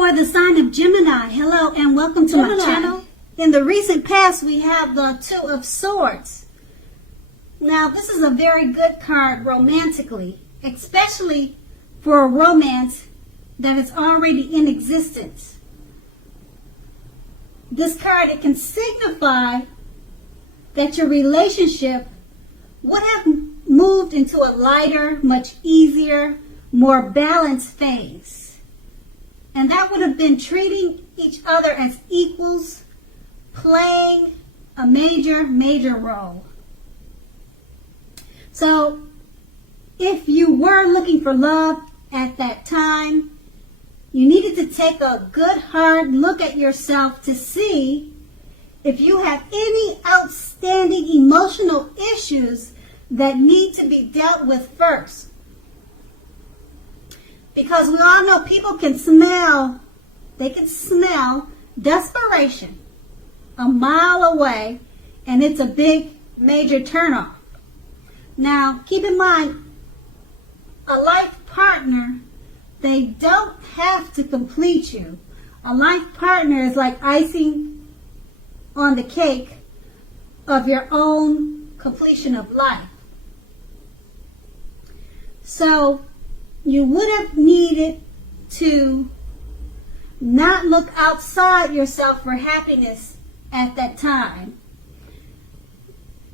for the sign of Gemini. Hello and welcome to my channel. In the recent past, we have the Two of Swords. Now, this is a very good card romantically, especially for a romance that is already in existence. This card, it can signify that your relationship would have moved into a lighter, much easier, more balanced phase. And that would have been treating each other as equals, playing a major role. So, if you were looking for love at that time, you needed to take a good hard look at yourself to see if you have any outstanding emotional issues that need to be dealt with first. Because we all know people can smell, desperation a mile away, and it's a big, major turnoff. Now, keep in mind, a life partner, they don't have to complete you. A life partner is like icing on the cake of your own completion of life. So, you would have needed to not look outside yourself for happiness at that time.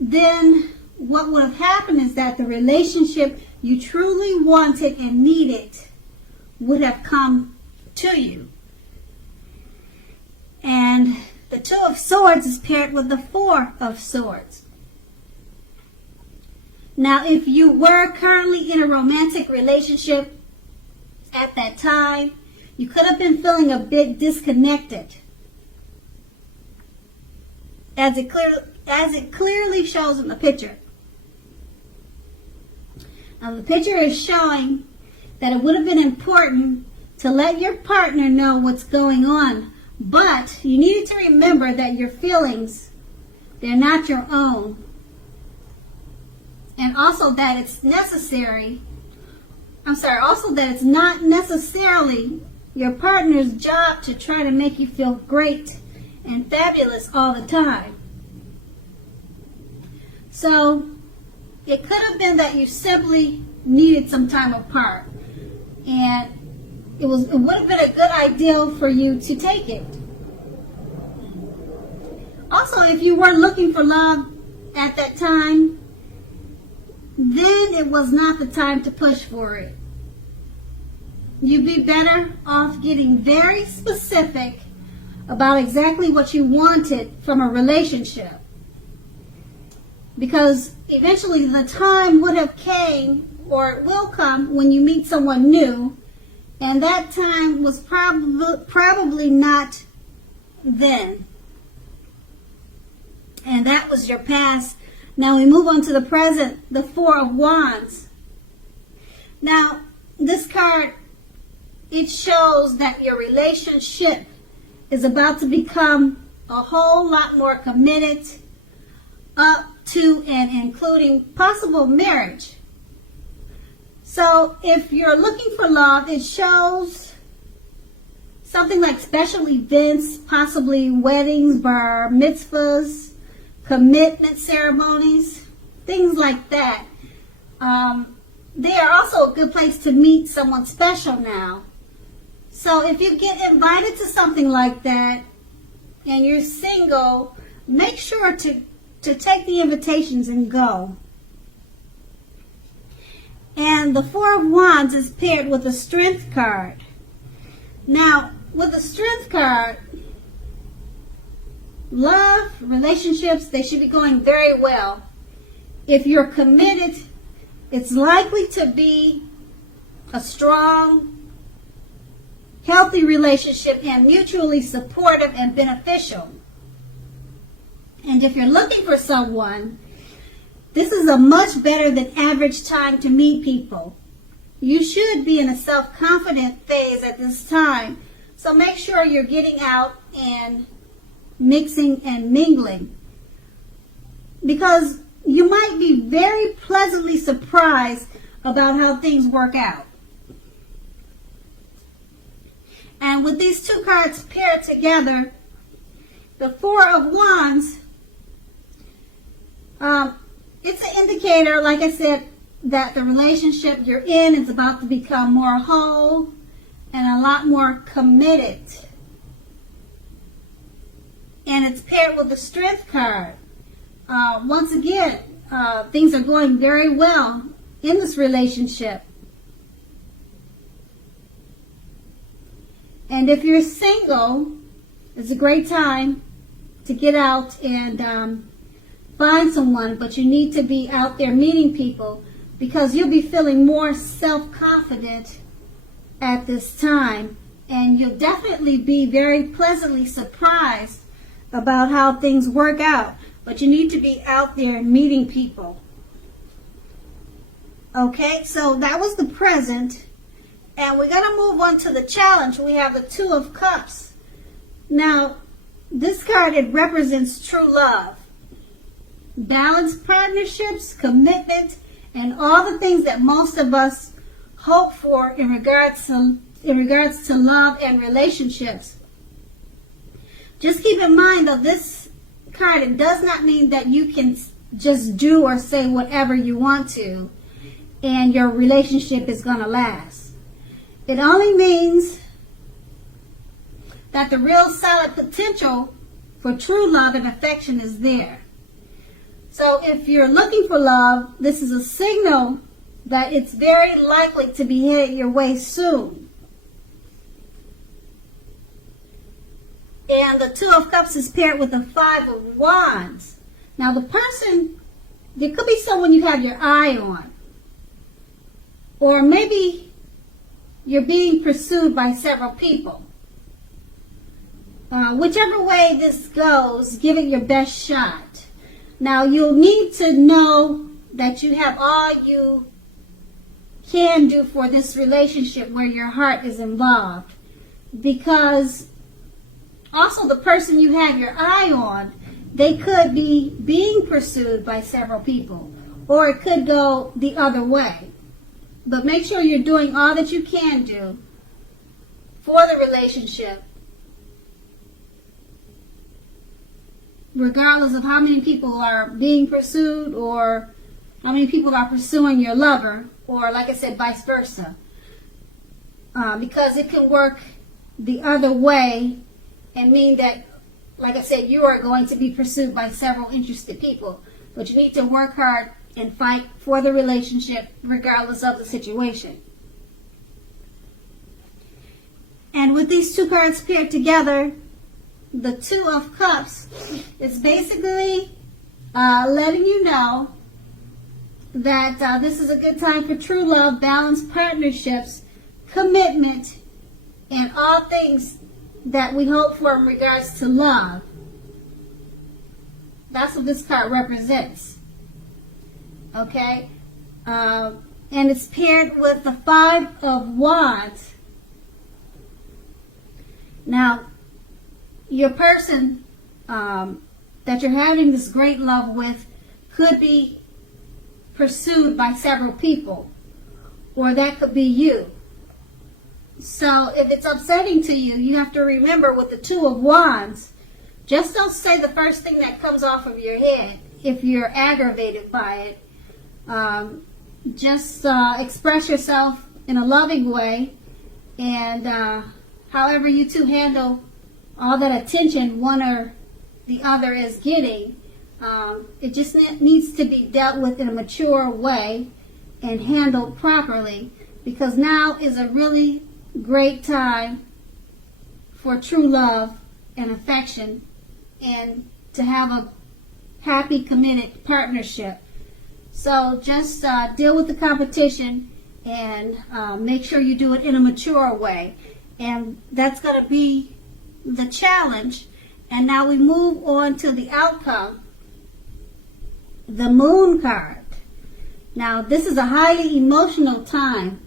Then what would have happened is that the relationship you truly wanted and needed would have come to you. And the Two of Swords is paired with the Four of Swords. Now, if you were currently in a romantic relationship at that time, you could have been feeling a bit disconnected, as it clearly shows in the picture. Now, the picture is showing that it would have been important to let your partner know what's going on, but you needed to remember that your feelings, they're not your own. And also that it's not necessarily your partner's job to try to make you feel great and fabulous all the time. So, it could have been that you simply needed some time apart. And it would have been a good idea for you to take it. Also, if you were looking for love at that time, then it was not the time to push for it. You'd be better off getting very specific about exactly what you wanted from a relationship. Because eventually the time would have came, or it will come, when you meet someone new, and that time was probably not then. And that was your past. Now we move on to the present, the Four of Wands. Now, this card, it shows that your relationship is about to become a whole lot more committed, up to and including possible marriage. So if you're looking for love, it shows something like special events, possibly weddings, bar mitzvahs, commitment ceremonies, things like that. They are also a good place to meet someone special now. So if you get invited to something like that and you're single, make sure to take the invitations and go. And the Four of Wands is paired with the Strength card. Now, with the Strength card, love, relationships, they should be going very well. If you're committed, it's likely to be a strong, healthy relationship and mutually supportive and beneficial. And if you're looking for someone, this is a much better than average time to meet people. You should be in a self-confident phase at this time, so make sure you're getting out and mixing and mingling, because you might be very pleasantly surprised about how things work out. And with these two cards paired together, the Four of Wands, it's an indicator, like I said, that the relationship you're in is about to become more whole and a lot more committed. And it's paired with the Strength card. Once again, things are going very well in this relationship. And if you're single, it's a great time to get out and find someone, but you need to be out there meeting people because you'll be feeling more self-confident at this time, and you'll definitely be very pleasantly surprised about how things work out. But you need to be out there meeting people. Okay, so that was the present. And we're going to move on to the challenge. We have the Two of Cups. Now, this card, it represents true love, balanced partnerships, commitment, and all the things that most of us hope for in regards to love and relationships. Just keep in mind, though, this card, it does not mean that you can just do or say whatever you want to and your relationship is going to last. It only means that the real solid potential for true love and affection is there. So if you're looking for love, this is a signal that it's very likely to be headed your way soon. And the Two of Cups is paired with the Five of Wands. Now the person, there could be someone you have your eye on. Or maybe you're being pursued by several people. Whichever way this goes, give it your best shot. Now, you'll need to know that you have all you can do for this relationship where your heart is involved. Because also the person you have your eye on, they could be being pursued by several people. Or it could go the other way. But make sure you're doing all that you can do for the relationship, regardless of how many people are being pursued or how many people are pursuing your lover, or like I said, vice versa. Because it can work the other way and mean that, like I said, you are going to be pursued by several interested people. But you need to work hard and fight for the relationship regardless of the situation. And with these two cards paired together, the Two of Cups is basically letting you know that this is a good time for true love, balanced partnerships, commitment, and all things that we hope for in regards to love. That's what this card represents. Okay, and it's paired with the Five of Wands. Now, your person that you're having this great love with could be pursued by several people, or that could be you. So if it's upsetting to you, you have to remember with the Two of Wands, just don't say the first thing that comes off of your head if you're aggravated by it. Just express yourself in a loving way, and however you two handle all that attention one or the other is getting, it just needs to be dealt with in a mature way and handled properly, because now is a really great time for true love and affection and to have a happy, committed partnership. So just deal with the competition and make sure you do it in a mature way. And that's going to be the challenge. And now we move on to the outcome. The Moon card. Now this is a highly emotional time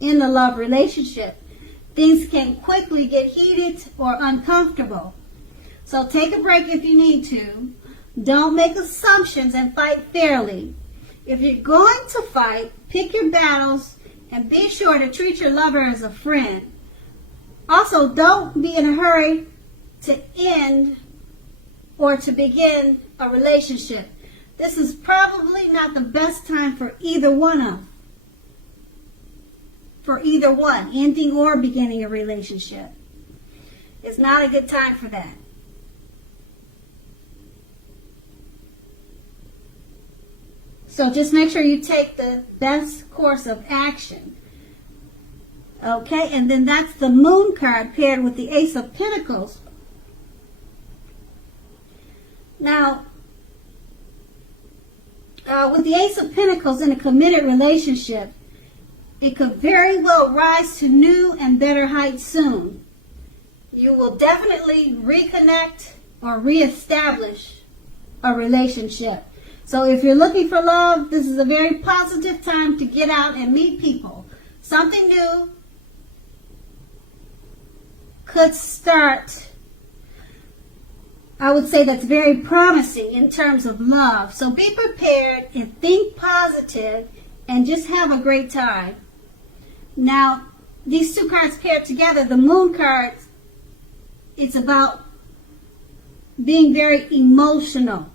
in the love relationship. Things can quickly get heated or uncomfortable. So take a break if you need to. Don't make assumptions and fight fairly. If you're going to fight, pick your battles and be sure to treat your lover as a friend. Also, don't be in a hurry to end or to begin a relationship. This is probably not the best time for either one, ending or beginning a relationship. It's not a good time for that. So just make sure you take the best course of action. Okay, and then that's the Moon card paired with the Ace of Pentacles. Now, with the Ace of Pentacles in a committed relationship, it could very well rise to new and better heights soon. You will definitely reconnect or reestablish a relationship. So if you're looking for love, this is a very positive time to get out and meet people. Something new could start. I would say that's very promising in terms of love. So be prepared and think positive and just have a great time. Now, these two cards paired together, the Moon card, it's about being very emotional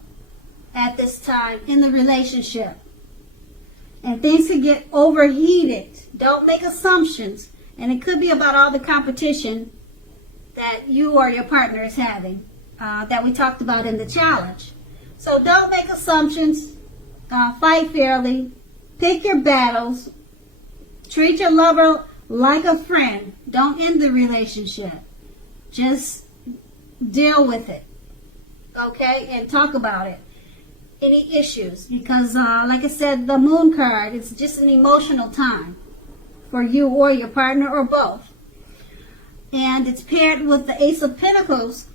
at this time in the relationship. And things could get overheated. Don't make assumptions. And it could be about all the competition that you or your partner is having, that we talked about in the challenge. So don't make assumptions. Fight fairly. Pick your battles. Treat your lover like a friend. Don't end the relationship. Just deal with it. Okay? And talk about it. Any issues. Because, like I said, the Moon card, it's just an emotional time for you or your partner or both. And it's paired with the Ace of Pentacles.